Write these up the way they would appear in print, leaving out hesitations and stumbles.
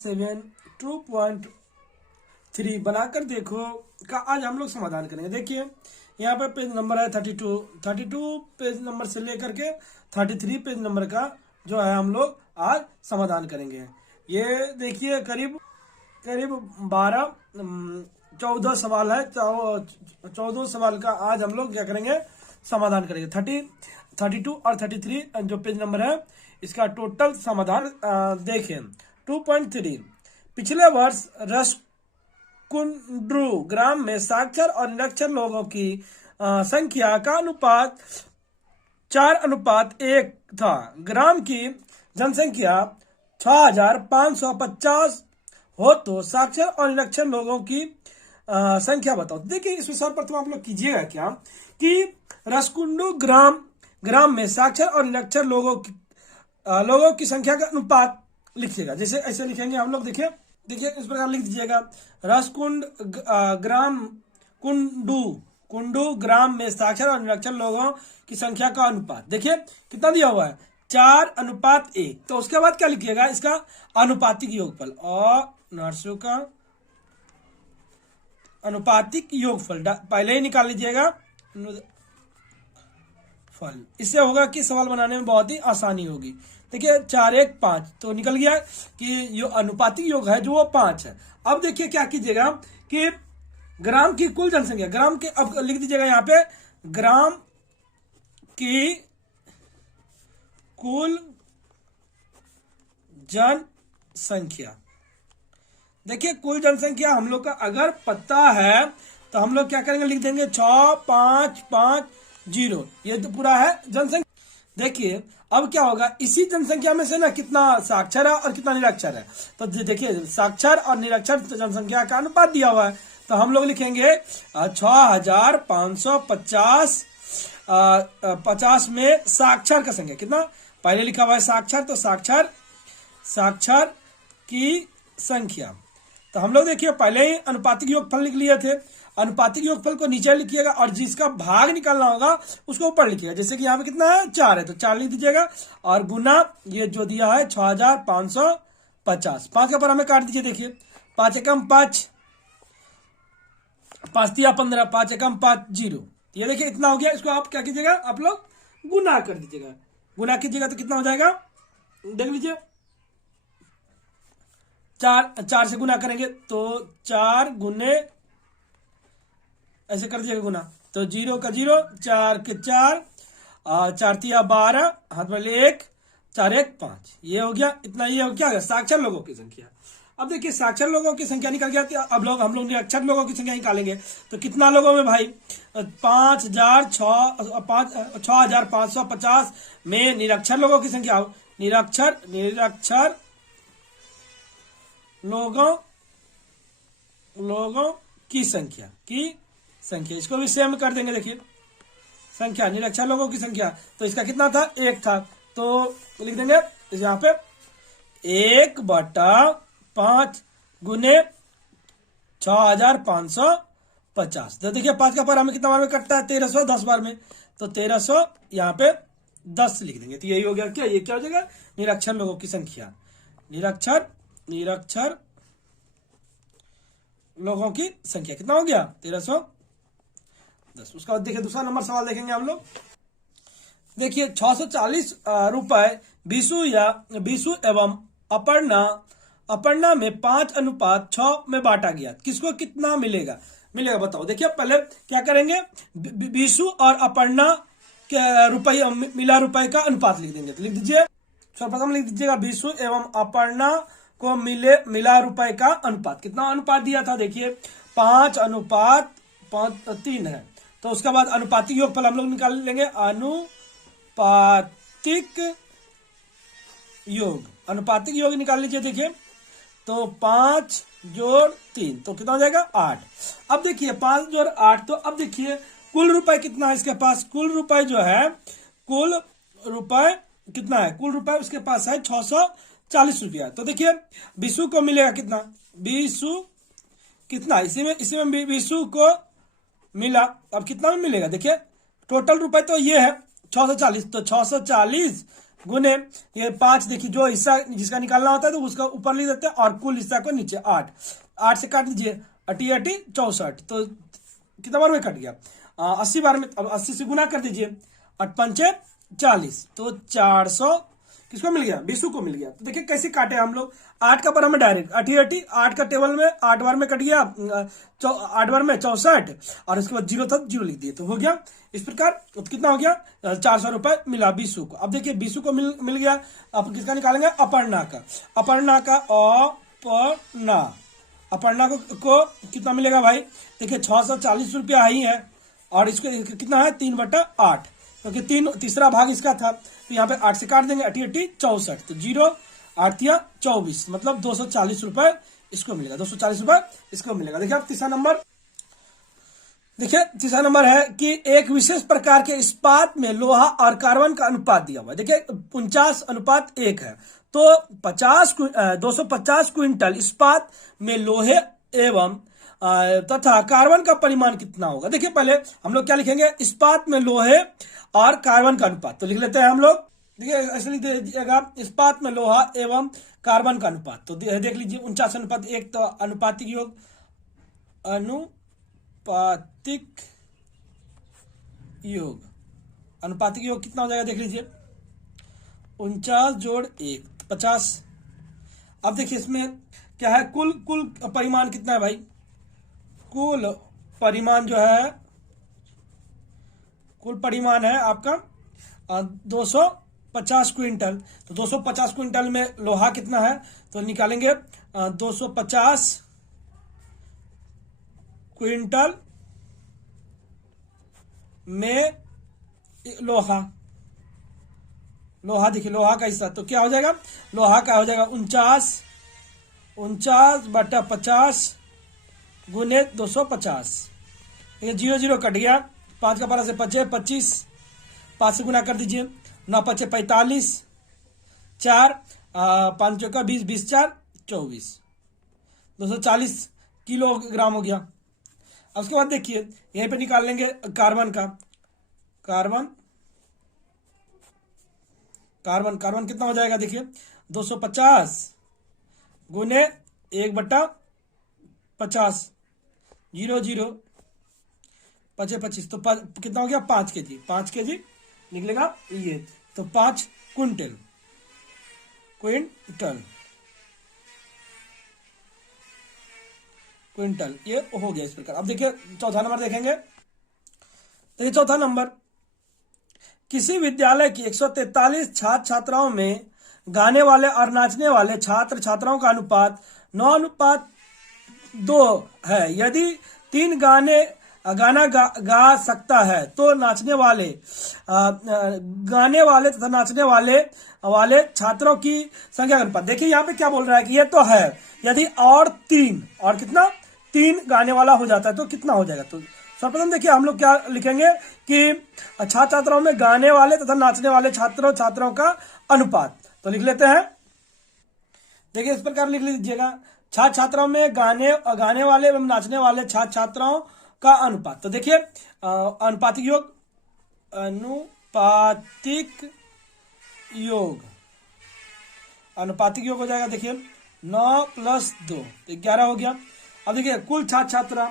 2.3 बनाकर देखो का आज हम लोग समाधान करेंगे। देखिए यहाँ पे पेज नंबर है 32 पेज नंबर से लेकर के 33 पेज नंबर का जो है हम लोग आज समाधान करेंगे। ये देखिए करीब 14 सवाल है। 14 सवाल का आज हम लोग क्या करेंगे, समाधान करेंगे। 32 और 33 जो पेज नंबर है इसका टोटल समाधान देखें। 2.3 पिछले वर्ष रसकुंड्रू ग्राम में साक्षर और निरक्षर लोगों की संख्या का अनुपात 4:1 था। ग्राम की जनसंख्या 6550 हो तो साक्षर और निरक्षर लोगों की संख्या बताओ। देखिए इस विषय पर आप लोग कीजिएगा क्या कि रसकुंडू ग्राम में साक्षर और निरक्षर लोगों की संख्या का अनुपात लिखिएगा। जैसे ऐसे लिखेंगे हम लोग, देखिए इस प्रकार लिख दीजिएगा। रसकुंड कुंडू ग्राम में साक्षर और निरक्षर लोगों की संख्या का अनुपात देखिए कितना दिया हुआ है, 4:1। तो उसके बाद क्या लिखिएगा, इसका अनुपातिक योगफल और नर्सों का अनुपातिक योगफल पहले ही निकाल लीजिएगा फल। इससे होगा कि सवाल बनाने में बहुत ही आसानी होगी। देखिए 4 1 5 तो निकल गया कि जो अनुपातिक योग है जो वो 5 है। अब देखिए क्या कीजिएगा कि ग्राम की कुल जनसंख्या, ग्राम के अब लिख दीजिएगा यहाँ पे ग्राम की कुल जनसंख्या। देखिए कुल जनसंख्या हम लोग का अगर पता है तो हम लोग क्या करेंगे, लिख देंगे 6550। ये तो पूरा है जनसंख्या। देखिए अब क्या होगा, इसी जनसंख्या में से ना कितना साक्षर है और कितना निरक्षर है। तो देखिए साक्षर और निरक्षर जनसंख्या का अनुपात दिया हुआ है। तो हम लोग लिखेंगे 6550 50 में साक्षर का संख्या कितना, पहले लिखा हुआ है साक्षर, तो साक्षर की संख्या। तो हम लोग देखिए पहले ही अनुपातिक योगफल लिख लिए थे। अनुपातिक योगफल को नीचे लिखिएगा और जिसका भाग निकालना होगा उसको ऊपर लिखिएगा। जैसे कि यहाँ पे कितना है, 4 है तो 4 लिख दीजिएगा और गुना ये जो दिया है 6550। 5 का पर हमें काट दीजिए। देखिए 5 एकम 5, 5 तिया 15, 5 एकम 5 0। ये देखिए इतना हो गया। इसको आप क्या कीजिएगा, आप लोग गुना कर दीजिएगा। गुना कीजिएगा तो कितना हो जाएगा, देख लीजिए 4 से गुना करेंगे तो 4 गुने ऐसे कर दीजिएगा गुना, तो 0 का 0, 4 के 4, 4 तिया 12, हाथ में 1, 4 1 5। ये हो गया इतना। ये हो क्या, साक्षर लोगों की संख्या। अब देखिए साक्षर लोगों की संख्या निकल गया। अब हम लोग निरक्षर लोगों की संख्या निकालेंगे। तो कितना लोगों में भाई, 6550 में निरक्षर लोगों की संख्या, निरक्षर लोगों की संख्या इसको भी सेम कर देंगे। देखिए संख्या निरक्षर लोगों की संख्या, तो इसका कितना था, 1 था। तो लिख देंगे यहाँ पे 1/5 गुने 6550। तो देखिए 5 का पर हमें कितना बार में कटता है, 1300 10 बार में। तो 1300 यहाँ पे 10 लिख देंगे। तो यही हो गया क्या, ये क्या हो जाएगा, निरक्षर लोगों की संख्या। निरक्षर लोगों की संख्या कितना हो गया, 1310। उसका बाद देखिए दूसरा नंबर सवाल देखेंगे हम लोग। देखिए 640 रुपए बीसू एवं अपर्णा में 5:6 में बांटा गया। किसको कितना मिलेगा बताओ। देखिए पहले क्या करेंगे, बीसू और अपर्णा के मिला रुपए का अनुपात लिख देंगे। तो लिख दीजिए, सर्वप्रथम लिख दीजिएगा बीसू एवं अपर्णा को मिला रुपए का अनुपात। कितना अनुपात दिया था, देखिए 5:3 है। तो उसके बाद अनुपातिक योगफल हम लोग निकाल लेंगे। अनुपातिक योग निकाल लीजिए। देखिए तो 5 जोड़ 3 तो कितना हो जाएगा, 8। अब देखिए 5 जोड़ 8, तो अब देखिए कुल रुपए कितना है इसके पास। कुल रुपए जो है, कुल रुपए कितना है, कुल रुपए उसके पास है 640 रुपया। तो देखिए बीसू को मिलेगा कितना, बीसू कितना, इसी में बीसू को मिला। अब कितना में मिलेगा, देखिए टोटल रुपए तो ये है 640, तो 640 गुने ये 5, देखिए जो हिस्सा जिसका निकालना होता है तो उसका ऊपर लिख देते हैं और कुल हिस्सा को नीचे 8, 8 से काट दीजिए, 80 80 64, तो कितना बार में कट गया 80 बार में। अब 80 से गुना कर दीजिए, 8 पंचे 40, तो 400 किसको मिल गया, बीसू को मिल गया। तो देखिए कैसे काटे हम लोग, 8 का बराबर डायरेक्ट 80 80, 8 का टेबल में 8 बार में कट गया, 8 बार में 64, और उसके बाद जीरो था जीरो लिख दिए तो हो गया। इस प्रकार तो कितना हो गया, 400 रुपए मिला बीसू को। अब देखिए बीसू को मिल गया, अब किसका निकालेंगे, अपर्णा का। अपर्णा का अपर्णा को कितना मिलेगा भाई, देखिए 640 रुपया ही है, और इसको कितना है 3/8, क्योंकि तीसरा भाग इसका था, तो यहाँ पे 8 से काट देंगे, 80 80 64, तो 0 8 या 24, मतलब 240 रुपए इसको मिलेगा, 240 रुपए इसको मिलेगा। देखिए अब तीसरा नंबर, देखिए तीसरा नंबर है कि एक विशेष प्रकार के इस्पात में लोहा और कार्बन का अनुपात दिया हुआ है। देखिए 49:1 है, तो 250 क्विंटल इस्पात में लोहे एवं तथा कार्बन का परिमाण कितना होगा। देखिए पहले हम लोग क्या लिखेंगे, इस्पात में लोहे और कार्बन का अनुपात, तो लिख लेते हैं हम लोग। देखिए ऐसे लिख दीजिएगा, इस्पात में लोहा एवं कार्बन का अनुपात, तो देख लीजिए 49:1, तो अनुपातिक योग, अनुपातिक योग कितना हो जाएगा, देख लीजिए 49 जोड़ 1 50। अब देखिए इसमें क्या है, कुल परिमाण कितना है भाई, कुल परिमाण जो है, कुल परिमाण है आपका 250 क्विंटल, तो 250 क्विंटल में लोहा कितना है, तो निकालेंगे 250 क्विंटल में लोहा देखिए लोहा का हिस्सा, तो क्या हो जाएगा, लोहा का हो जाएगा 49/50 गुने 250, ये 0 0 कट गया, 5 का 12 से 25, 5 से गुना कर दीजिए, 9 5 45, 4 5 चौका 20, 20 4 24, 240 किलोग्राम हो गया। अब उसके बाद देखिए यहीं पे निकाल लेंगे कार्बन का, कार्बन कितना हो जाएगा, देखिए 250 गुने 1/50, 0 0 5 25, तो कितना हो गया 5 kg, 5 kg निकलेगा ये, तो 5 क्विंटल ये हो गया इस प्रकार। अब देखिए चौथा नंबर देखेंगे, तो ये चौथा नंबर, किसी विद्यालय की 143 छात्र छात्राओं में गाने वाले और नाचने वाले छात्र छात्राओं का अनुपात 9:2 है। यदि 3 गाना गा सकता है तो गाने वाले तथा नाचने वाले छात्रों की संख्या का अनुपात। देखिए यहाँ पे क्या बोल रहा है कि ये तो है, यदि और कितना 3 गाने वाला हो जाता है तो कितना हो जाएगा। तो सर्वप्रथम देखिए हम लोग क्या लिखेंगे कि छात्र छात्राओं में गाने वाले तथा नाचने वाले छात्रों का अनुपात, तो लिख लेते हैं। देखिए इस प्रकार लिख लीजिएगा, छात्र छात्राओं में गाने वाले एवं नाचने वाले छात्र छात्राओं का अनुपात। तो देखिए अनुपातिक योग हो जाएगा, देखिए 9 + 2 तो 11 हो गया। अब देखिए कुल छात्राओं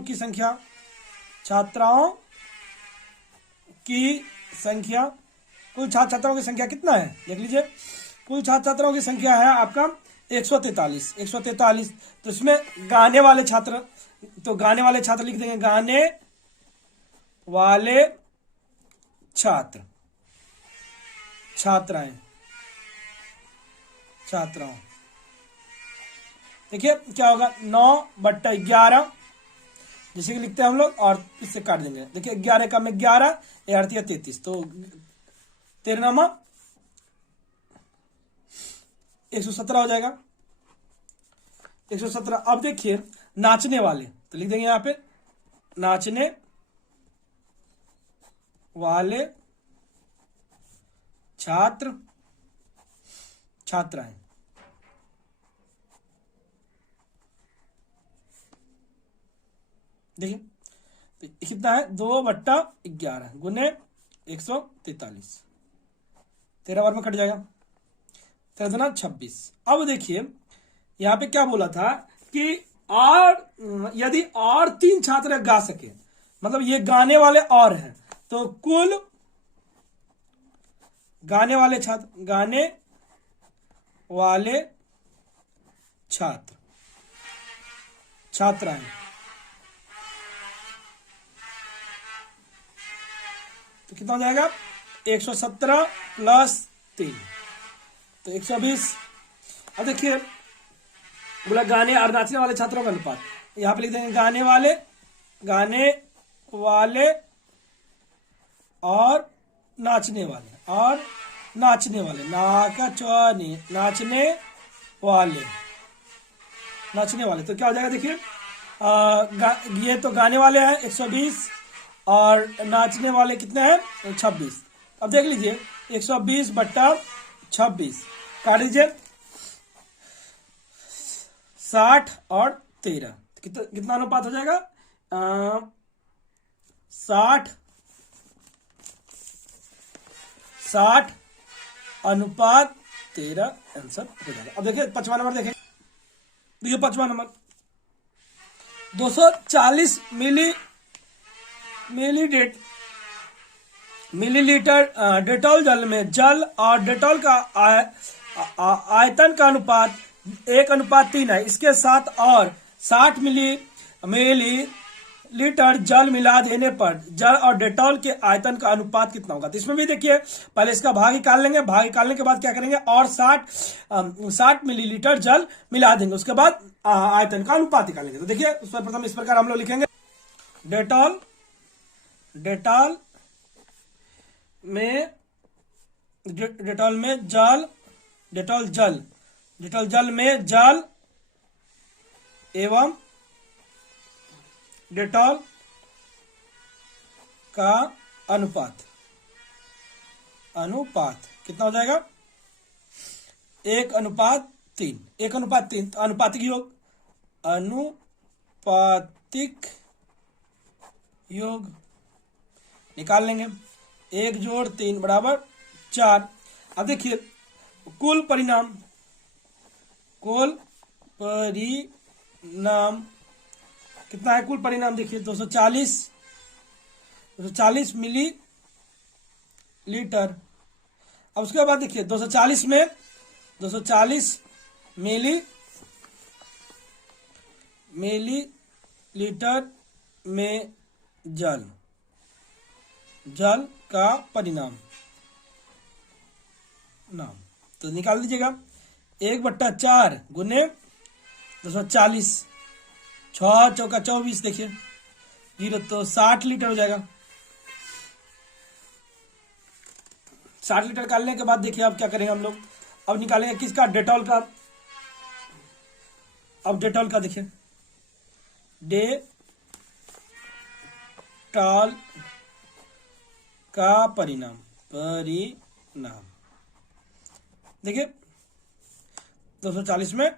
की संख्या, कुल छात्र छात्राओं की संख्या कितना है, देख लीजिए। कुल छात्र छात्राओं की संख्या है आपका 143, तो इसमें गाने वाले छात्र लिख देंगे, गाने वाले छात्राएं। देखिए क्या होगा, 9/11 जैसे कि लिखते हैं हम लोग, और इससे काट देंगे। देखिए 11 का में 11, 11 33, तो 13 117 हो जाएगा, 117। अब देखिए नाचने वाले, तो लिख देंगे यहाँ पे नाचने वाले छात्राएं। देखिए तो कितना है 2/11 गुने 143, 13 बार में कट जाएगा, 13 दूना 26। अब देखिए यहाँ पे क्या बोला था कि और यदि और 3 छात्र गा सके, मतलब ये गाने वाले और हैं, तो कुल गाने वाले छात्राएं, तो कितना हो जाएगा 117 प्लस 3, तो 120। अब देखिए बोला गाने और नाचने वाले छात्रों का अनुपात, यहां पे लिख देंगे गाने वाले और नाचने वाले नाचने वाले, तो क्या हो जाएगा देखिए ये तो गाने वाले हैं 120 और नाचने वाले कितने हैं 26। अब देख लीजिए 120/26 काट दीजिए, 60 और 13 कितना अनुपात हो जाएगा 60 अनुपात 13 आंसर हो जाएगा। अब देखिए 5वां नंबर देखें, देखिए 5वां नंबर 240 मिलीलीटर डेटॉल जल में जल और डेटॉल का आयतन का अनुपात 1:3 है। इसके साथ और 60 मिलीलीटर जल मिला देने पर जल और डेटॉल के आयतन का अनुपात कितना होगा। तो इसमें भी देखिए पहले इसका भाग निकाल लेंगे, भाग निकालने के बाद क्या करेंगे और 60 मिलीलीटर जल मिला देंगे, उसके बाद आयतन का अनुपात निकालेंगे। तो देखिए उस पर प्रथम इस प्रकार हम लोग लिखेंगे डेटॉल जल में जल एवं डेटॉल का अनुपात कितना हो जाएगा 1:3, 1:3 अनुपातिक योग निकाल लेंगे, 1 + 3 = 4। अब देखिए कुल परिणाम कितना है, कुल परिणाम देखिए 240 मिलीलीटर। अब उसके बाद देखिए 240 मिलीलीटर में जल का परिणाम तो निकाल दीजिएगा 1/4 गुने 240, 6 चौका 24 देखिए 0, तो 60 लीटर हो जाएगा। 60 लीटर निकालने के बाद देखिए अब क्या करेंगे हम लोग, अब निकालेंगे किसका डेटॉल का। अब डेटॉल का देखिए डेटॉल का परिणाम देखिए 240 में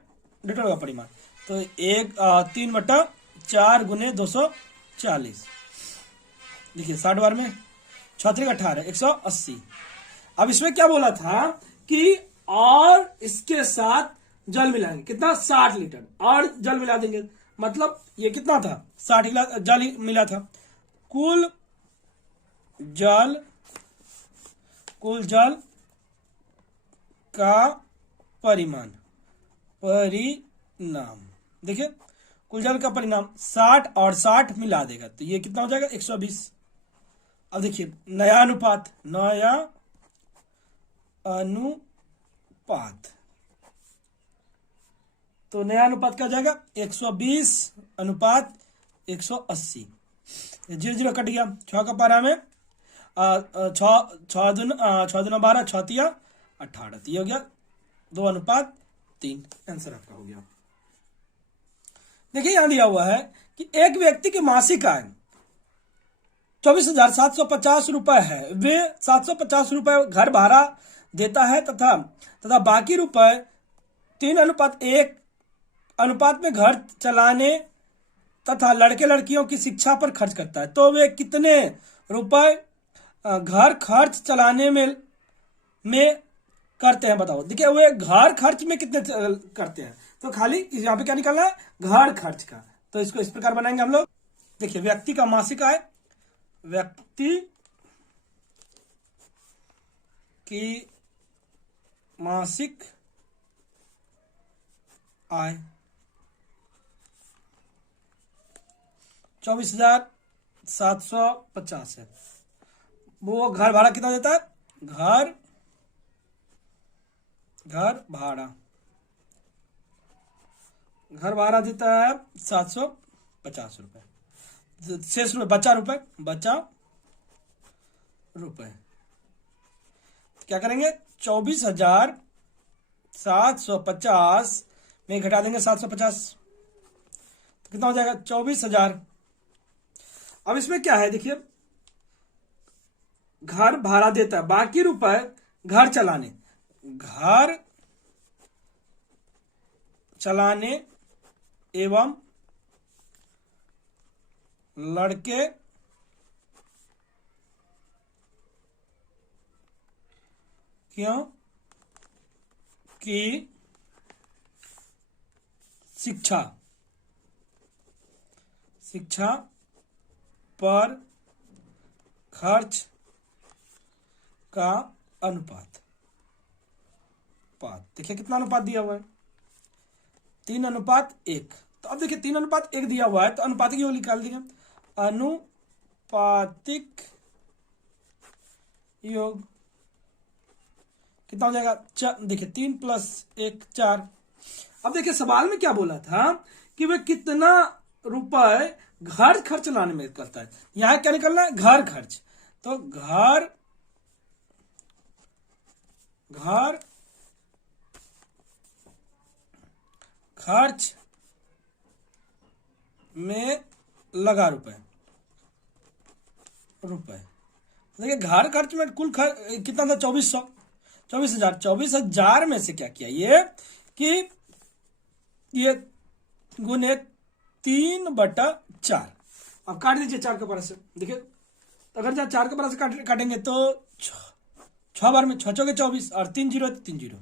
डेटॉल का परिमाण, तो 3/4 गुने 240 देखिए 60 बार में 6 × 18 180। अब इसमें क्या बोला था कि और इसके साथ जल मिलाएंगे, कितना 60 लीटर और जल मिला देंगे, मतलब ये कितना था 60 जल मिला था। कुल जल का परिणाम देखिए कुल जल का परिणाम 60 और 60 मिला देगा, तो ये कितना हो जाएगा 120। अब देखिए नया अनुपात तो नया अनुपात क्या हो जाएगा 120:180, 0 कट गया, 6 का पारा में 6 दूना 12 6 × 18, तो ये हो गया 2:3 आंसर आपका हो गया। देखिए यहां दिया हुआ है कि एक व्यक्ति की मासिक आय 24,750 रुपए है, वे 750 रुपए घर भाड़ा देता है तथा बाकी रुपए 3:1 अनुपात में घर चलाने तथा लड़के लड़कियों की शिक्षा पर खर्च करता है तो वे कितने रुपए घर खर्च चलाने में करते हैं, बताओ। देखिए वे घर खर्च में कितने करते हैं, तो खाली यहाँ पे क्या निकलना है, घर खर्च का। तो इसको इस प्रकार बनाएंगे हम लोग। देखिए व्यक्ति का मासिक आय, व्यक्ति की मासिक आय 24,750 है। वो घर भाड़ा कितना देता है, घर भाड़ा देता है 750 रुपए। शेष रुपए बचा रुपए क्या करेंगे, 24,750 में घटा देंगे 750, तो कितना हो जाएगा 24,000। अब इसमें क्या है, देखिए घर भाड़ा देता है, बाकी रुपए घर चलाने एवं लड़के क्यों की शिक्षा पर खर्च का अनुपात। देखिए कितना अनुपात दिया हुआ है, 3:1। तो अब देखिए 3:1 दिया हुआ है तो अनुपातिक योग निकाल देंगे। अनुपातिक योग कितना हो जाएगा, देखिए 3 + 1 4। अब देखिए सवाल में क्या बोला था कि वे कितना रुपए घर खर्च लाने में करता है, यहां क्या निकलना है, घर खर्च। तो घर खर्च में लगा रुपए। देखिए घर खर्च में कुल कितना था, 24,000। 24,000 में से क्या किया ये कि ये गुने 3/4। अब काट दीजिए 4 के बराबर से। देखिए अगर 4 के बराबर से काटेंगे तो 6 बार में 6 चौके 24 और 3 0 3 0।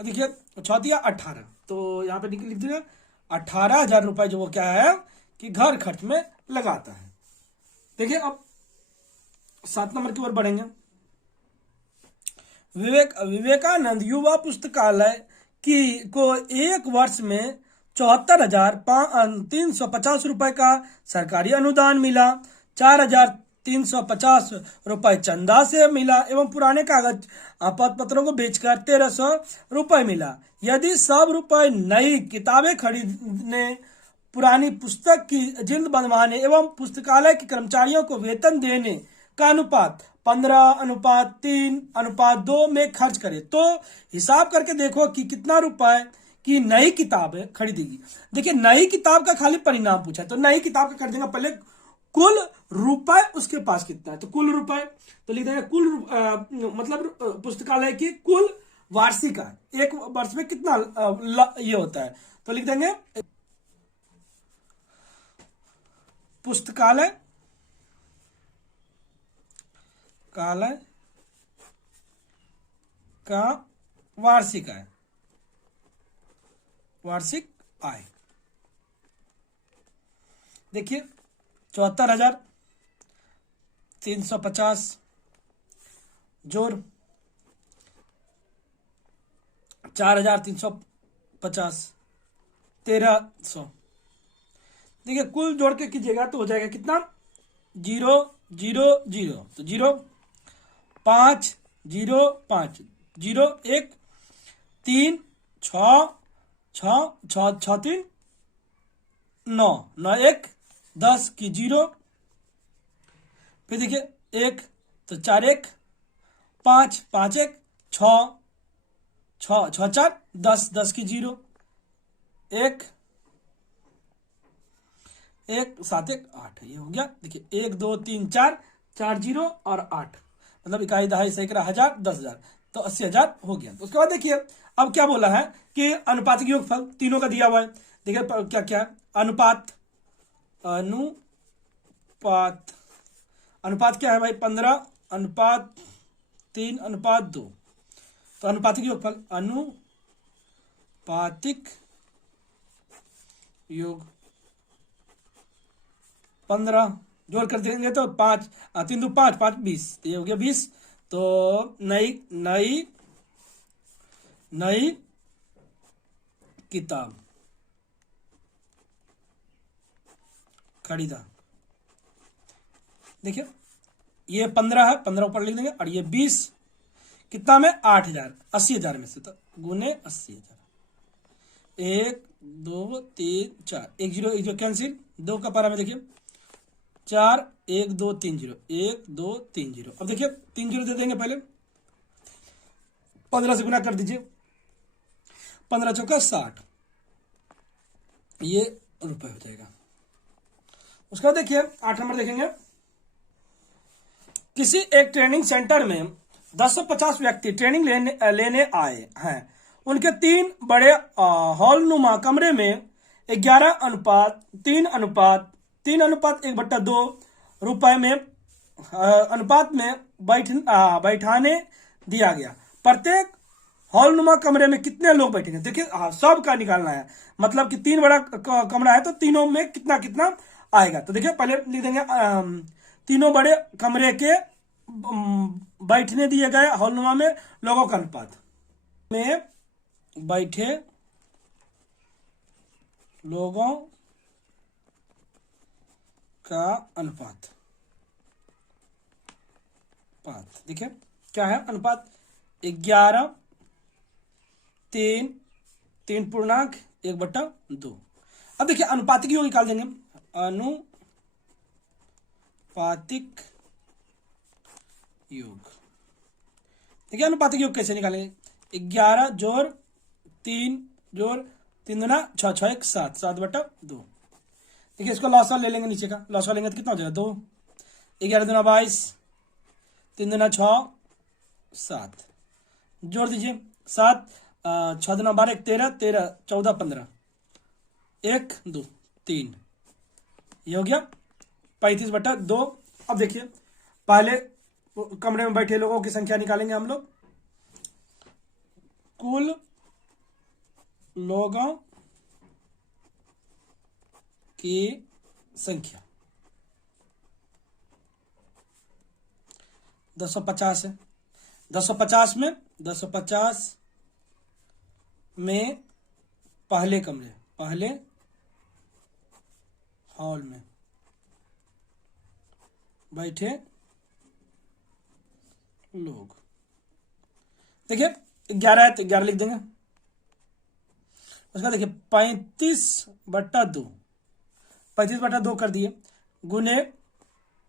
अब देखिए 6 दिया 18, तो यहाँ पे लिख दीजिए 18,000 रुपए जो वो क्या है कि घर खर्च में लगाता है। देखिए अब 7 नंबर की ओर बढ़ेंगे। विवेकानंद युवा पुस्तकालय को एक वर्ष में 74,350 रुपए का सरकारी अनुदान मिला, 4,350 रुपए चंदा से मिला एवं पुराने कागज पत्रों को बेचकर 1,300 रुपए मिला। यदि सब रुपए नई किताबें खरीदने, पुरानी पुस्तक की जिल्द बनवाने एवं पुस्तकालय के कर्मचारियों को वेतन देने का अनुपात 15:3:2 में खर्च करे तो हिसाब करके देखो कि कितना रुपए की नई किताब खरीदेगी। देखिए नई किताब का खाली परिणाम पूछा है तो नई किताब का कर देंगे पहले कुल रुपए उसके पास कितना है, तो कुल रुपए तो लिख देंगे कुल मतलब पुस्तकालय की कुल वार्षिक आय, एक वर्ष में कितना ये होता है, तो लिख देंगे पुस्तकालय का वार्षिक आय। देखिए 74,350 जोड़ 4,350 1,300। देखिए कुल जोड़ के कीजिएगा तो हो जाएगा कितना 0 0 0, तो 0 5 0 5 0 1 3 6 6 6 6 3 9 9 1 10 की 0, फिर देखिए 1 तो 4 1 5 5 1 6 6 6 4 10 10 की 0 1 1 7 1 8, ये हो गया। देखिए 1 2 3 4 4 0 और 8 मतलब इकाई दहाई सैकड़ा हजार 10,000, तो 80,000 हो गया। तो उसके बाद देखिए अब क्या बोला है कि अनुपातिक योगफल तीनों का दिया हुआ है। देखिए क्या क्या है, अनुपात अनुपात, अनुपात क्या है भाई 15:3:2, तो अनुपातिक योगफल अनुपातिक योग 15 जोड़ कर देंगे तो 5, 3 2 5, 5 20, तो ये हो गया 20। तो नई नई नई किताब खरीदा। देखिए ये 15 है, 15 ऊपर लिख देंगे, और ये 20 कितना में 8,000, 80,000 में से, तो गुने 80,000। 1 2 3 4, 1 0 1 0 कैंसिल, 2 का पारा में देखिए 4 1 2 3 0, 1 2 3 0। अब देखिए 3 0 दे देंगे, पहले 15 से गुना कर दीजिए, 15 चौका 60, ये रुपए हो जाएगा। उसका देखिए 8 नंबर देखेंगे, किसी एक ट्रेनिंग सेंटर में 1050 व्यक्ति ट्रेनिंग लेने आए हैं। उनके 3 बड़े हॉल नुमा कमरे में 11:3:1/2 रुपए में अनुपात में बैठाने दिया गया। प्रत्येक हॉल नुमा कमरे में कितने लोग बैठेंगे? देखिए सब का निकालना है, मतलब कि 3 बड़ा कमरा है तो तीनों में कितना कितना आएगा। तो देखिए पहले लिख देंगे तीनों बड़े कमरे के बैठने दिए गए हॉलनुमा में लोगों का अनुपात में बैठे लोगों का अनुपात। देखिए क्या है अनुपात 11:3:1/2। अब देखिए अनुपातिक योग निकाल देंगे, अनुपातिक योग। देखिए अनुपातिक योग कैसे निकालेंगे, 11 जोड़ 3 जोड़ 3 दूना 6, 6 1 7, 7/2। देखिए इसको लॉसा ले लेंगे, नीचे का लॉसा लेंगे तो कितना हो जाएगा 2, 11 दूना 22, 3 दूना 6 7, जोड़ दीजिए 7, 6 दूना 12, 13, 13 14 15, 1 2 3, ये हो गया 35/2। अब देखिए पहले कमरे में बैठे लोगों की संख्या निकालेंगे हम लोग, कुल लोगों की संख्या 1050 है। 1050 में पहले कमरे, पहले हॉल में बैठे लोग, देखिए 11 है तो 11 लिख देंगे। उसका देखिए 35/2, 35/2 कर दिए, गुने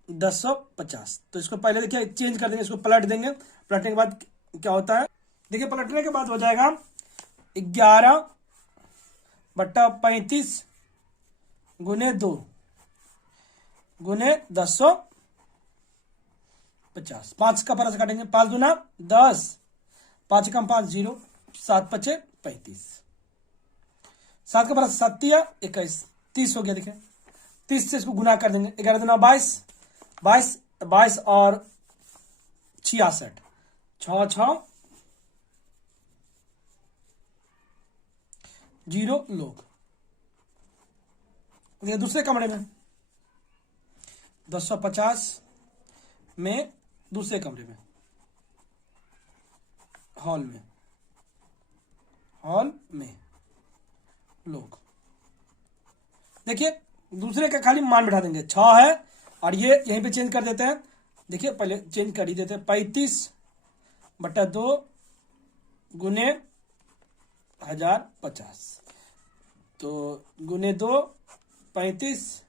1050। तो इसको पहले देखिए चेंज कर देंगे, इसको पलट देंगे, पलटने के बाद क्या होता है, देखिए पलटने के बाद हो जाएगा 11/35 गुने 2 गुने 1050। 5 का परस काटेंगे, 5 दूना 10, 5 कम 5 0, 7 5 35, 7 का परस 7 21, 30 हो गया। देखिए 30 से इसको गुना कर देंगे, 11 दूना 22, 22 और 66, 6 6 0 लोग। देखिए दूसरे कमरे में 1050 में दूसरे कमरे में हॉल में लोग, देखिए दूसरे का खाली मान बैठा देंगे, 6 है और ये यहीं पे चेंज कर देते हैं। देखिए पहले चेंज कर ही देते हैं, 35/2 गुने 1050, तो गुने 2 35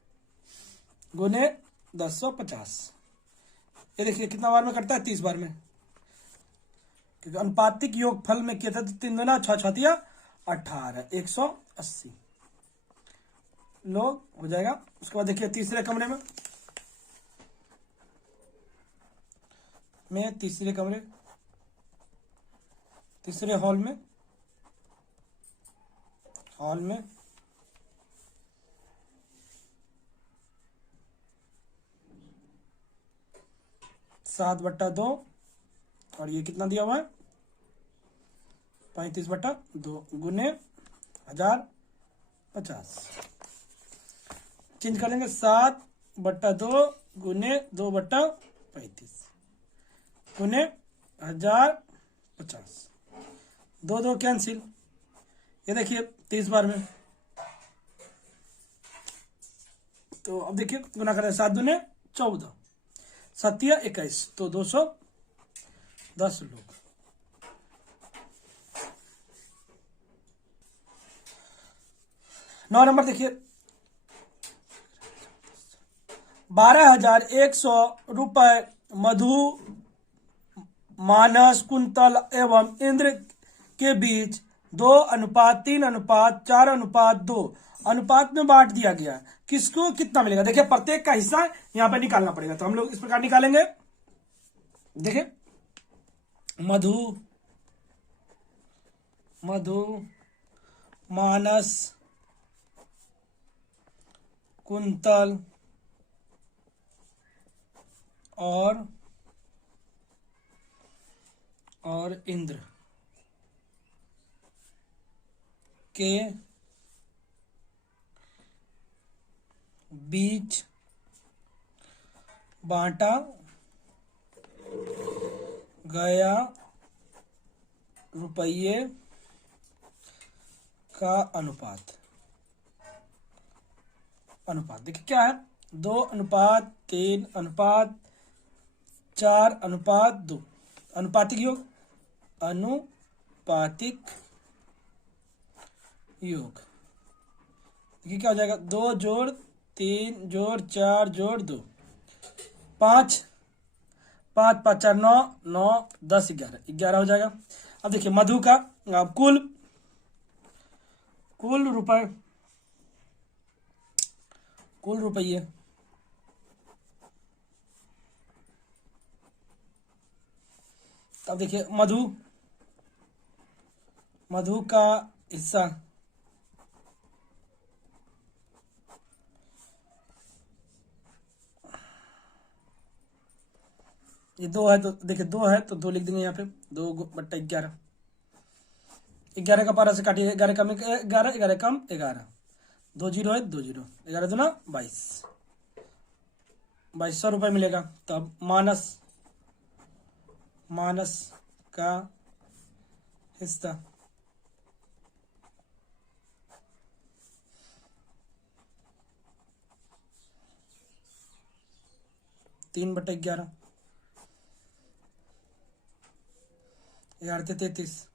गुने 1050। ये देखिए कितना बार में कटता है, 30 बार में, क्योंकि अनुपातिक योग फल में क्या था, 3 दूना 6 6 18, 180 लोग हो जाएगा। उसके बाद देखिए तीसरे कमरे में तीसरे हॉल में 7/2 और ये कितना दिया हुआ है 35/2 गुने 1050। चेंज कर लेंगे 7/2 गुने 2/35 गुने 1050। 2 कैंसिल। ये देखिए 30 बार में, तो अब देखिए गुना करें 7 दूने 14 7 21 तो 210 लोग। नौ नंबर देखिए 12,100 रुपए मधु मानस कुंतल एवं इंद्र के बीच 2:3:4:2 अनुपात में बांट दिया गया। किसको कितना मिलेगा? देखिए प्रत्येक का हिस्सा यहां पर निकालना पड़ेगा, तो हम लोग इस प्रकार निकालेंगे। देखिए मधु मानस कुंतल और इंद्र के बीच बांटा गया रुपये का अनुपात। देखिए क्या है 2:3:4:2 अनुपातिक योग देखिए क्या हो जाएगा 2 जोड़ 3 जोड़ 4 जोड़ 2 5 5 5 4 9 9 10 11 हो जाएगा। अब देखिए मधु का कुल रुपये अब देखिए मधु का हिस्सा ये 2 है, तो देखिए 2 है तो 2 लिख देंगे यहाँ पे 2/11 11 का 12 से काटिए 11 कम 11 11 कम 11 2 जीरो है 2 जीरो 11 दूना 22 2200 रुपये मिलेगा। तब मानस का हिस्सा तीन बटे 11 33।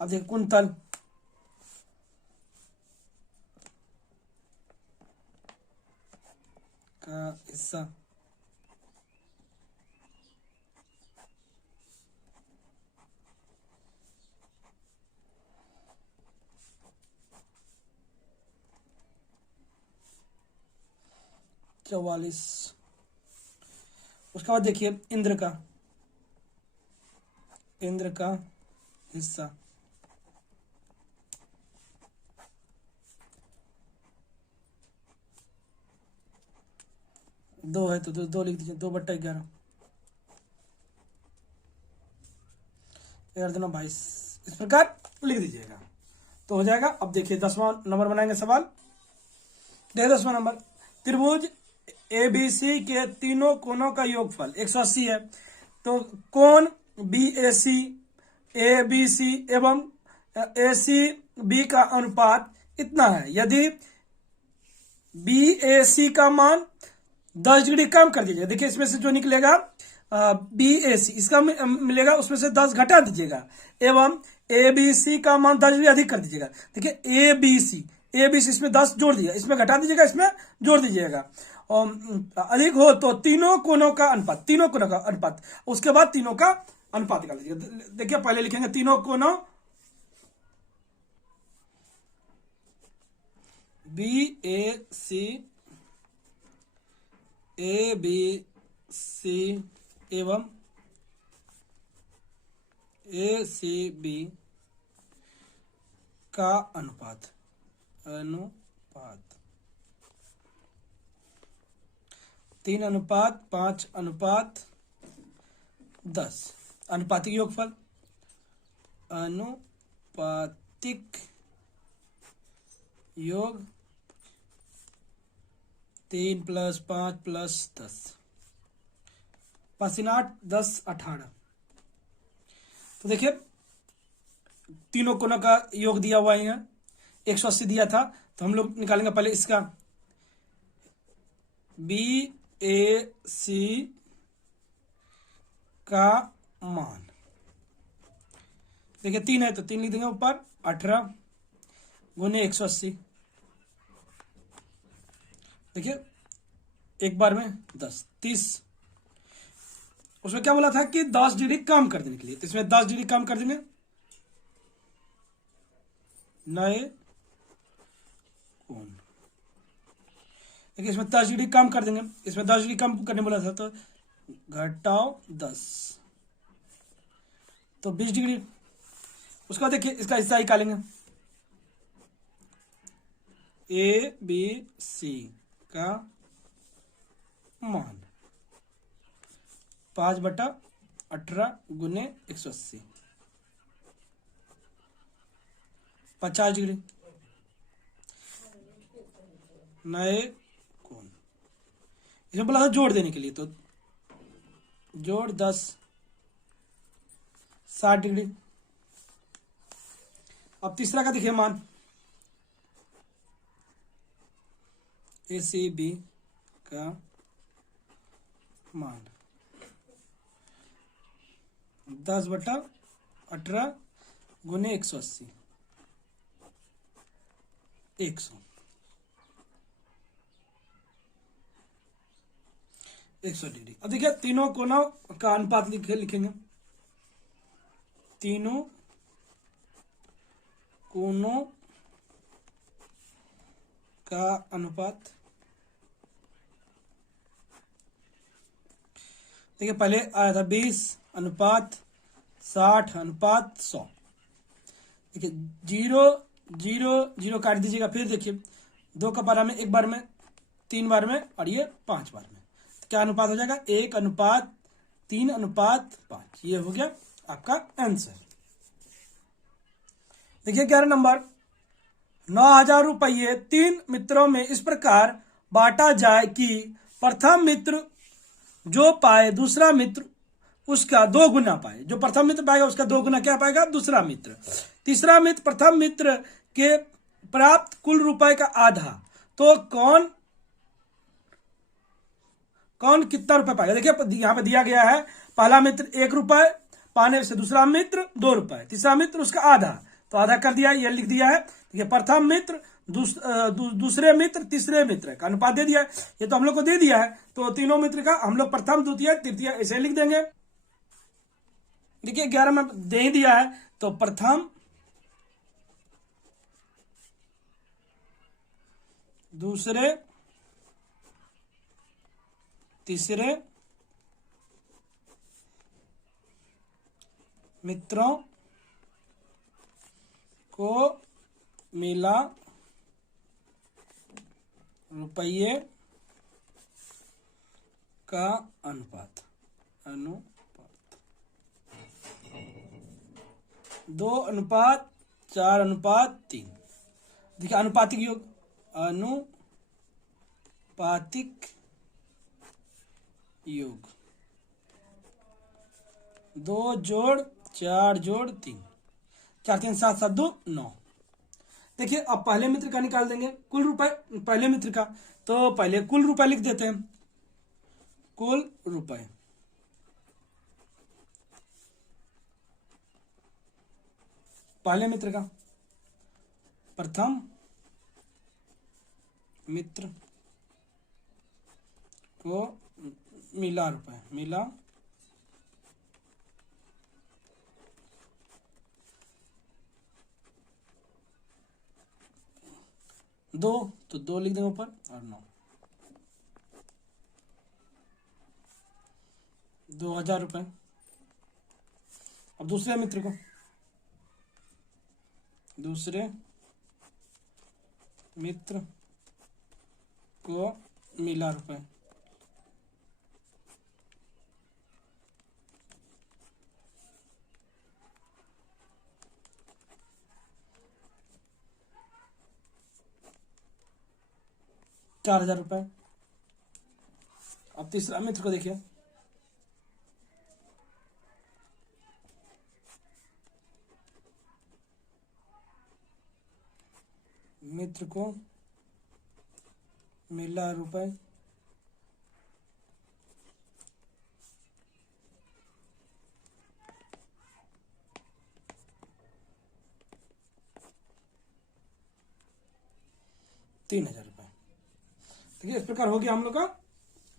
अब देखिए कुंतल का हिस्सा 44। उसके बाद देखिए इंद्र का हिस्सा 2 है तो 2 लिख दीजिए 2/11 11 दूना 22 इस प्रकार लिख दीजिएगा तो हो जाएगा। अब देखिए 10वां नंबर बनाएंगे सवाल। देखिए 10वां नंबर त्रिभुज ABC के तीनों कोनों का योगफल 180 है, तो कोण BAC ABC एवं ACB का अनुपात इतना है। यदि BAC का मान 10 डिग्री कम कर दीजिएगा, देखिए इसमें से जो निकलेगा BAC इसका मिलेगा, उसमें से 10 घटा दीजिएगा, एवं ABC का मान 10 डिग्री अधिक कर दीजिएगा। देखिए ABC इसमें 10 जोड़ दीजिएगा, इसमें घटा दीजिएगा, इसमें जोड़ दीजिएगा, और अधिक हो तो तीनों कोनों का अनुपात, उसके बाद तीनों का अनुपात निकाल लीजिएगा। देखिए पहले लिखेंगे तीनों कोनों BAC ABC एवं ACB का अनुपात 3:5:10 अनुपातिक योगफल। अनुपातिक योग 3 + 5 + 10 5 × 8 10 18। तो देखिए तीनों कोनों का योग दिया हुआ है, 180 दिया था, तो हम लोग निकालेंगे पहले इसका BAC का मान। देखिए 3 है तो 3 लिख देंगे ऊपर, 18 गुने 180। देखिए एक बार में 10 30। उसमें क्या बोला था कि 10 डिग्री कम कर देने के लिए, तो इसमें 10 डिग्री कम कर देंगे, नए कोण। देखिए इसमें 10 डिग्री कम कर देंगे, इसमें 10 डिग्री कम करने बोला था, तो घटाओ 10 तो 20 डिग्री। उसका देखिए इसका हिस्सा निकालेंगे, ABC का मान 5/18 गुने 180 50 डिग्री। नए कोण इसमें बोला था जोड़ देने के लिए, तो जोड़ 10 60 डिग्री। अब तीसरा का देखिए मान, ACB का मान 10/18 गुने 180 100 डिग्री। अब देखिए तीनों कोनों का अनुपात लिखेंगे, तीनों कोनों का अनुपात। देखिए पहले आया था 20:60:100। देखिए 0 0 0 काट दीजिएगा, फिर देखिए 2 का पारा में 1 बार में, 3 बार में, और ये 5 बार में, तो क्या अनुपात हो जाएगा, 1:3:5। ये हो गया आपका आंसर। देखिए 11 नंबर, 9,000 रुपये 3 मित्रों में इस प्रकार बांटा जाए कि प्रथम मित्र जो पाए दूसरा मित्र उसका 2 गुना पाए। जो प्रथम मित्र पाएगा उसका 2 गुना क्या पाएगा, दूसरा मित्र। तीसरा मित्र प्रथम मित्र के प्राप्त कुल रुपए का आधा, तो कौन कितना रुपए पाएगा। देखिए यहां पे दिया गया है, पहला मित्र 1 रुपए पाने से दूसरा मित्र 2 रुपए, तीसरा मित्र उसका आधा, तो आधा कर दिया, ये लिख दिया है। देखिए प्रथम मित्र दूसरे मित्र तीसरे मित्र का अनुपात दे दिया है, ये तो हम लोग को दे दिया है, तो तीनों मित्र का हम लोग प्रथम द्वितीय तृतीय ऐसे लिख देंगे। देखिए 11 में दे ही दिया है, तो प्रथम दूसरे तीसरे मित्रों को मिला रुपये का अनुपात 2:4:3। देखिए अनुपातिक योग, अनुपातिक योग 2 जोड़ 4 जोड़ 3, 4 3 7 7 2 9। देखिए अब पहले मित्र का निकाल देंगे कुल रुपए, पहले मित्र का, तो पहले कुल रुपए लिख देते हैं, कुल रुपए। पहले मित्र का, प्रथम मित्र को मिला रुपए, मिला 2, तो 2 लिख देंगे ऊपर, और 9, 2,000 रुपए। अब दूसरे मित्र को, दूसरे मित्र को मिला रुपए, 4,000 रुपए। अब तीसरा मित्र को देखिए, मित्र को मिला रुपए 3,000 रुपए। देखिए इस प्रकार हो गया हम लोग का।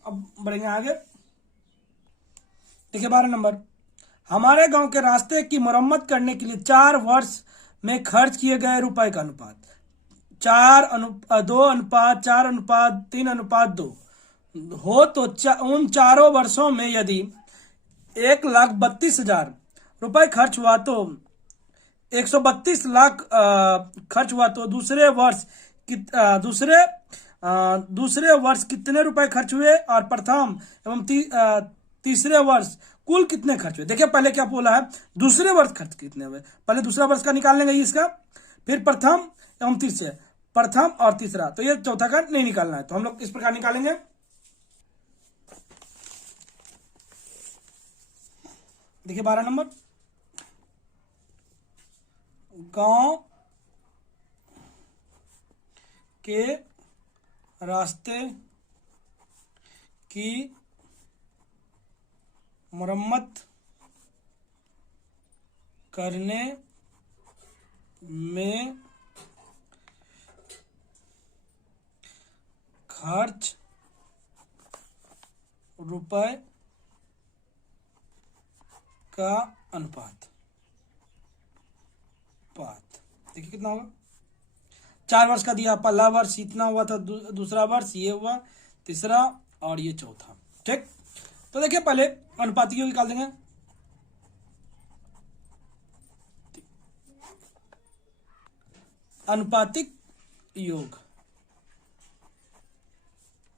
अब बढ़ेंगे आगे। देखिए 12 नंबर, हमारे गांव के रास्ते की मरम्मत करने के लिए 4 वर्ष में खर्च किए गए रुपए का अनुपात 2:4:3:2 हो तो उन चारों वर्षों में यदि 1,32,000 रुपए खर्च हुआ तो 132 लाख खर्च हुआ तो दूसरे वर्ष कितने रुपए खर्च हुए और प्रथम एवं तीसरे वर्ष कुल कितने खर्च हुए। देखिए पहले क्या बोला है, दूसरे वर्ष खर्च कितने हुए, पहले दूसरा वर्ष का निकाल लेंगे इसका, फिर प्रथम एवं तीसरे, प्रथम और तीसरा, तो ये चौथा का नहीं निकालना है, तो हम लोग इस प्रकार निकालेंगे। देखिए 12 नंबर, गांव के रास्ते की मरम्मत करने में खर्च रुपए का अनुपात देखिए कितना होगा। 4 वर्ष का दिया, पहला वर्ष इतना हुआ था, दूसरा वर्ष ये हुआ, तीसरा और ये चौथा। ठीक, तो देखिए पहले अनुपातिक योग निकाल देंगे। अनुपातिक योग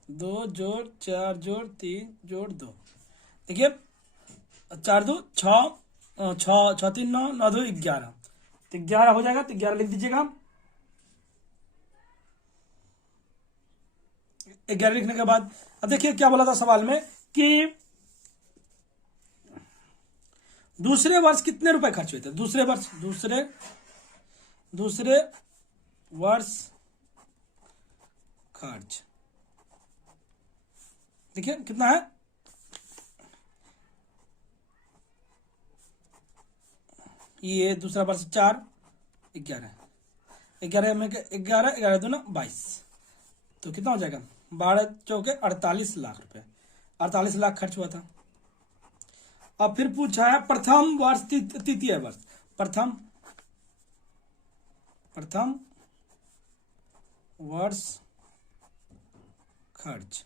2 जोड़ 4 जोड़ 3 जोड़ 2। देखिए 4 2 6 6 3 9 9 2 11, तो 11 हो जाएगा, तो 11 लिख दीजिएगा। 11 लिखने के बाद अब देखिए क्या बोला था सवाल में कि दूसरे वर्ष कितने रुपए खर्च हुए थे। दूसरे वर्ष खर्च देखिए कितना है, ये दूसरा वर्ष 4 11 11 में 11 11 दूना 22, तो कितना हो जाएगा 12 चौके 48 लाख रुपए, 48 लाख खर्च हुआ था। अब फिर पूछा है प्रथम वर्ष तृतीय वर्ष, प्रथम वर्ष खर्च।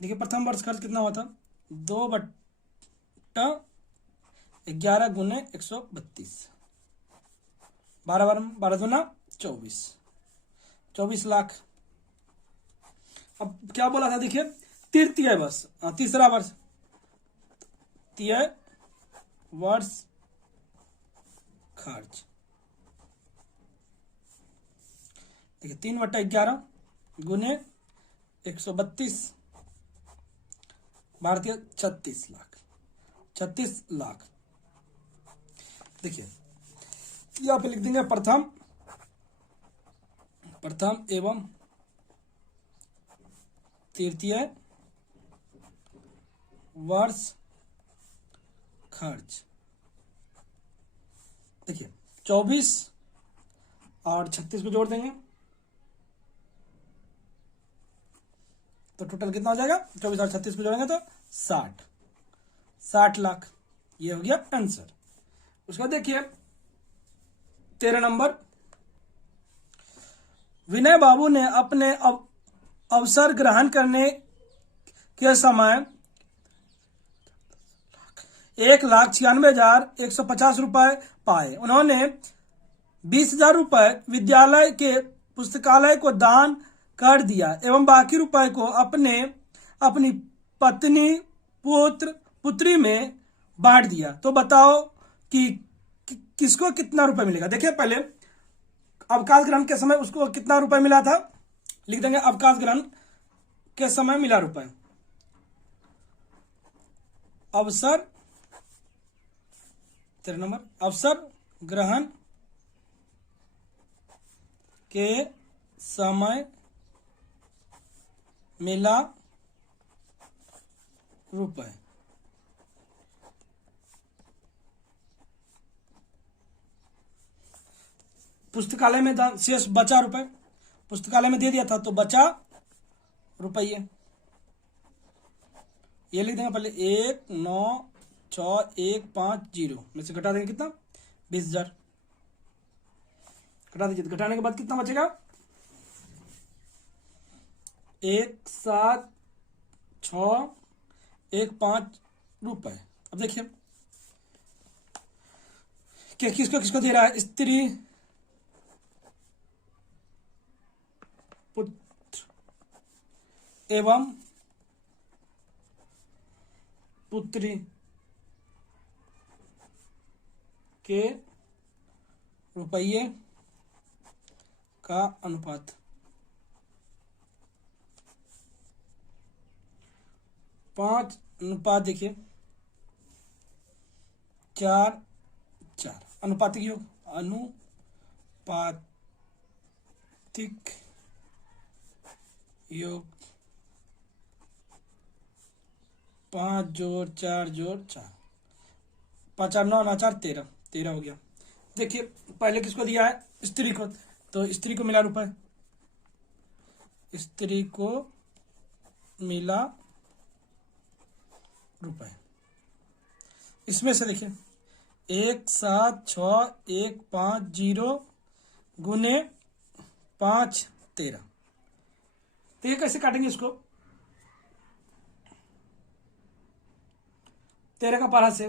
देखिए प्रथम वर्ष खर्च कितना हुआ था, 2/11 गुने 132, 12 दूना 24 लाख। अब क्या बोला था देखिए तृतीय वर्ष, तीसरा वर्ष, तृतीय वर्ष खर्च। देखिए 3/11 गुने 132, भारतीय 36 लाख। देखिए यहाँ पे लिख देंगे प्रथम एवं तृतीय वर्ष खर्च। देखिए 24 और 36 को जोड़ देंगे तो टोटल कितना हो जाएगा, 24 और 36 को जोड़ेंगे तो 60 लाख। ये हो गया आंसर। उसका देखिए 13 नंबर, विनय बाबू ने अपने अवसर ग्रहण करने के समय 1,96,150 रुपए पाए। उन्होंने 20,000 रुपए विद्यालय के पुस्तकालय को दान कर दिया एवं बाकी रुपए को अपनी पत्नी पुत्री में बांट दिया, तो बताओ कि किसको कितना रुपए मिलेगा। देखिए पहले अवकाश ग्रहण के समय उसको कितना रुपए मिला था, लिख देंगे अवकाश ग्रहण के समय मिला रुपए। अवसर 13 नंबर, अवसर ग्रहण के समय मिला रुपए। पुस्तकालय में दान शेष बचा रुपए, पुस्तकालय में दे दिया था तो बचा रुपये। ये लिख देंगे पहले 196150 में से घटा देंगे कितना 20,000। घटा दीजिए, घटाने के बाद कितना बचेगा 17,615 रुपए। अब देखिए कि किसको किसको दे रहा है, स्त्री पुत्र एवं पुत्री के रुपये का अनुपात। पांच अनुपात देखिए 4:4 अनुपातिक योग, अनुपातिक योग 5 जोड़ 4 जोड़ 4, 5 9 9 4 13, 13 हो गया। देखिए पहले किसको दिया है, स्त्री को, तो स्त्री को मिला रुपए, स्त्री को मिला रुपए। इसमें से देखिए 176150 गुने 5 13, तो ये कैसे काटेंगे इसको, 13 का पारा से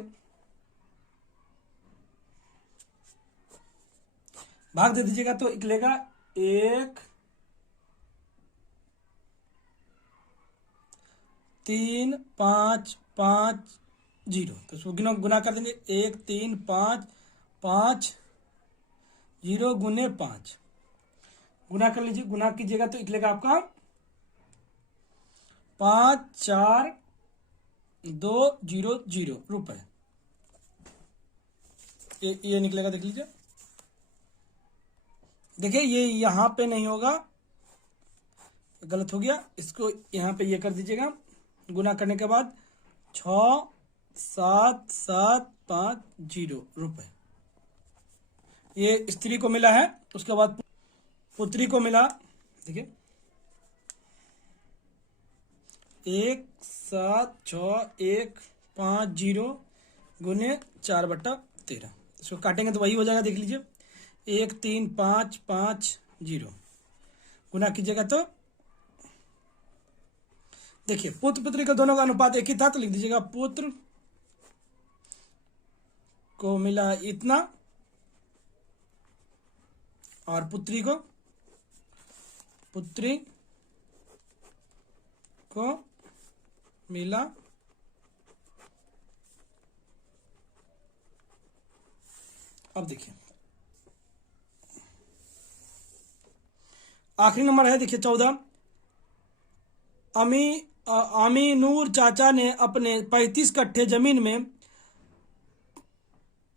भाग दे दीजिएगा तो निकलेगा 13550, तो इसको गुना कर देंगे 13550 गुने 5, गुना कर लीजिए, गुना कीजिएगा तो निकलेगा आपका 54200 रुपए। ये निकलेगा, देख लीजिए। देखिए ये यहां पे नहीं होगा, गलत हो गया, इसको यहां पे ये कर दीजिएगा, गुना करने के बाद 67750 रुपए ये स्त्री को मिला है। उसके बाद पुत्री को मिला, देखिए 1765150 गुने 4/13, इसको काटेंगे तो वही हो जाएगा, देख लीजिए 13550 गुना कीजिएगा तो देखिए पुत्र पुत्री का दोनों का अनुपात एक ही था, तो लिख दीजिएगा पुत्र को मिला इतना और पुत्री को मिला अब देखिए आखिरी नंबर है, देखिए 14। अमीनूर चाचा ने अपने 35 कट्ठे जमीन में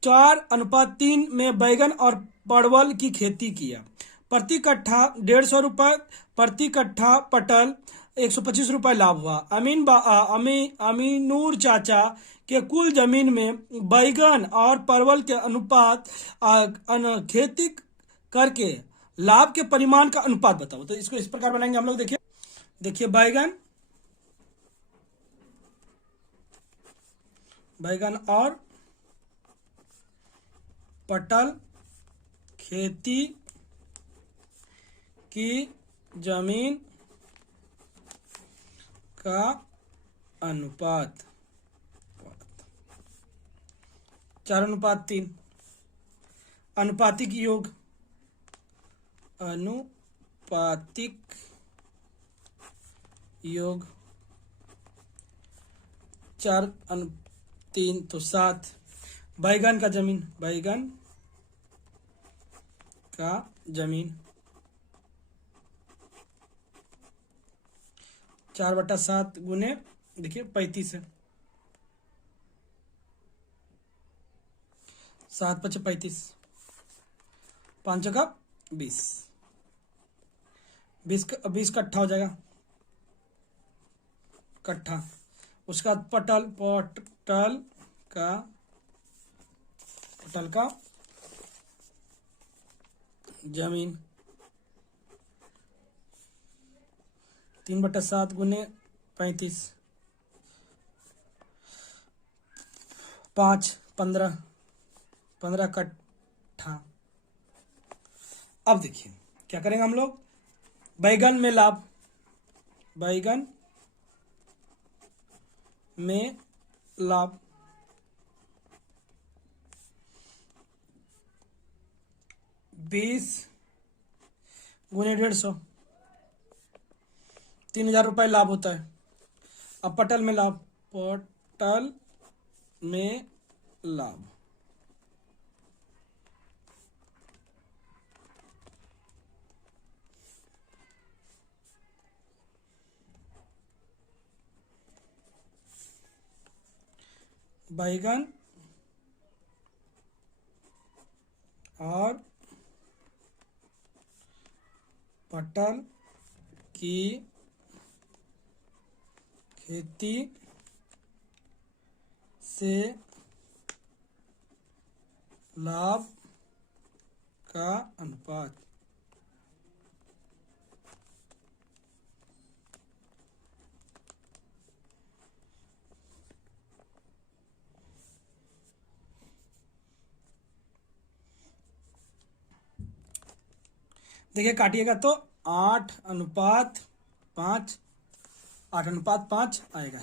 4:3 में बैगन और परवल की खेती किया। प्रति कट्ठा 150 रुपए, प्रति कट्ठा पटल 125 रुपए लाभ हुआ। अमीनूर चाचा के कुल जमीन में बैगन और परवल के अनुपात खेती करके लाभ के परिमाण का अनुपात बताओ। तो इसको इस प्रकार बनाएंगे हम लोग, देखिए बैगन और पटल खेती की जमीन का अनुपात 4:3। अनुपातिक योग 4:3 तो 7। बैगन का जमीन 4/7 गुने देखिए 35 है, 7×5 = 35, 5×20, 20 कट्ठा हो जाएगा, कट्ठा। उसका पटल का जमीन 3/7 गुने 35, 5, 15 कट्ठा। अब देखिए क्या करेंगे हम लोग, बैगन में लाभ, बैगन में लाभ 20 गुने 150, 3,000 रुपये लाभ होता है। अब पटल में लाभ, पटल में लाभ बैगन और पटल की खेती से लाभ का अनुपात। देखिए काटिएगा तो 8:5, 8:5 आएगा।